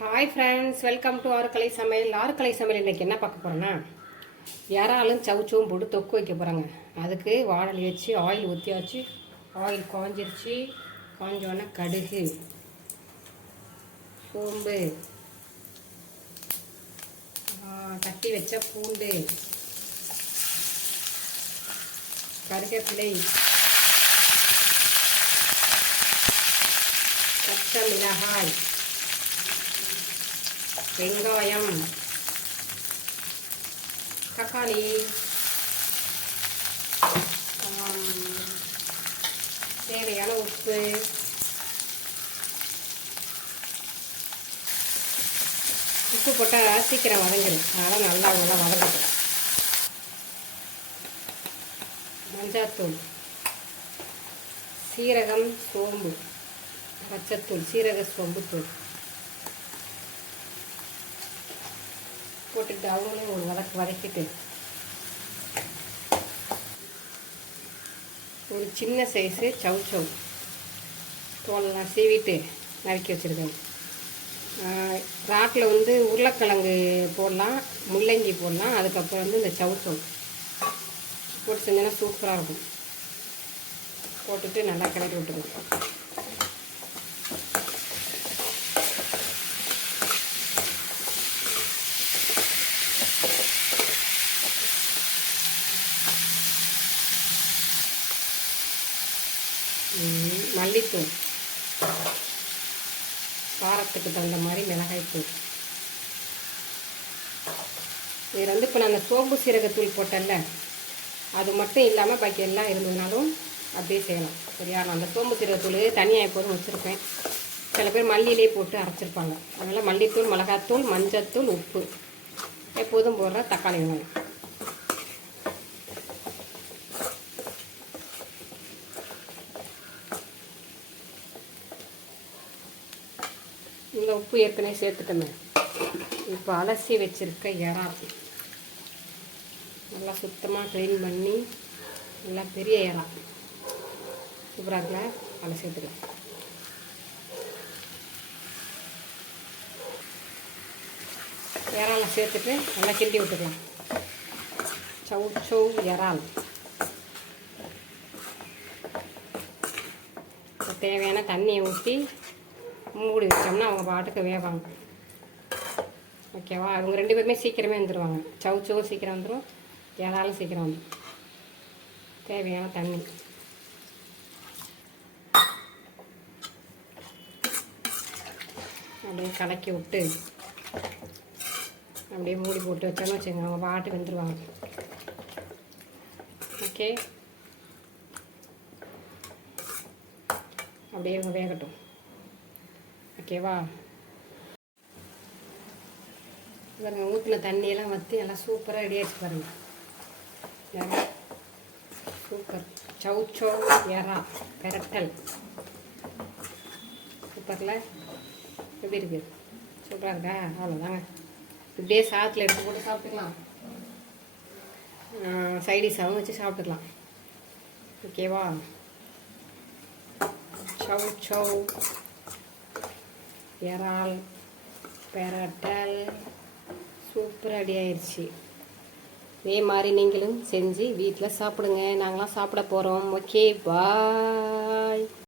Hi friends welcome to Aarukkalai Samayal. Aarukkalai Samayal இன்றைக்கி என்ன பார்க்க போகிறோன்னா இறாலும் சவுச்சவும் போட்டு தொக்கு வைக்க போகிறாங்க அதுக்கு வாடல் வச்சு ஆயில் ஊற்றியாச்சு ஆயில் காஞ்சிருச்சு. காஞ்சோடனே கடுகு சோம்பு தட்டி வச்ச பூண்டு கருவேப்பிலை பச்சை மிளகாய் வெங்காயம் தக்காளி தேவையான உப்பு உப்பு போட்டால் சீக்கிரம் வதங்கிடும். அதனால் நல்லா நல்லா வதங்கட்டும் மஞ்சாத்தூள் சீரகம் சோம்பு பச்சைத்தூள் சீரக சோம்பு போட்டுக்கிட்டு போட்டுட்டு ஒரு வதக்கு வதக்கிட்டு ஒரு சின்ன சைஸு சவு சவு தோலெல்லாம் சீவிட்டு நறுக்கி வச்சுருக்கேன். ராட்டில் வந்து உருளைக்கிழங்கு போடலாம் முள்ளங்கி போடலாம் அதுக்கப்புறம் வந்து இந்த சவு சவு போட்டு செஞ்சோன்னா சூப்பராக இருக்கும். போட்டுட்டு நல்லா கிளறி விட்டுருவோம் மல்லித்தூள். காரத்துக்கு தகுந்த மாதிரி மிளகாய்த்தூள் இதில் வந்து இப்போ நான் அந்த சோம்பு சீரகத்தூள் போட்டேன்ல அது மட்டும் இல்லாமல் பாக்கி எல்லாம் இருந்ததுனாலும் அப்படியே செய்யலாம். சரியா? நான் அந்த சோம்பு சீரகத்தூள் தனியாக எப்போதும் வச்சுருப்பேன். சில பேர் மல்லியிலே போட்டு அரைச்சிருப்பாங்க. அதனால் மல்லித்தூள் மிளகாத்தூள் மஞ்சத்தூள் உப்பு. எப்போதும் போடுற தக்காளி வெங்காயம். இந்த உப்பு ஏற்கனவே சேர்த்துட்டோமே. இப்போ அலசி வச்சுருக்க இறால் நல்லா சுத்தமாக க்ளீன் பண்ணி நல்லா பெரிய இறா. சூப்பராக அலசி அதில் சேர்த்துக்கலாம். சேர்த்துட்டு நல்லா கிண்டி விட்டுக்கலாம். சவு சவு இறால். தேவையான தண்ணியை ஊற்றி மூடி வச்சோம்னா அவங்க பாட்டுக்கு வேவாங்க. ஓகேவா? அவங்க ரெண்டு பேருமே சீக்கிரமே வந்துடுவாங்க சவு சவும் சீக்கிரம் வந்துடும் ஏதாலும் சீக்கிரம் வந்துடும் தேவையான தண்ணி. அப்படியே கலக்கி விட்டு அப்படியே மூடி போட்டு வச்சோம்னு வச்சுங்க அவங்க பாட்டு வந்துடுவாங்க ஓகே? அப்படியே வேகட்டும். ஓகேவா பாருங்க ஊற்றில் தண்ணியெல்லாம் வற்றி நல்லா சூப்பராக ரெடி ஆகிடுச்சு பாருங்க. சூப்பர் சவுச்சோ எறா பெரட்டல் சூப்பரில் எப்படி இருக்குது சூப்பராக இருக்கா? அவ்வளோதாங்க இப்படியே சாத்தில் எடுத்து போட்டு சாப்பிட்டுக்கலாம். சைடிஷாகவும் வச்சு சாப்பிட்டுக்கலாம். ஓகேவா சவு சவு இறால் பெரட்டல் சூப்பர் ரெடி ஆயிடுச்சு இதே மாதிரி நீங்களும் செஞ்சு வீட்டில் சாப்பிடுங்க. நாங்களாம் சாப்பிட போகிறோம் ஓகே பாய்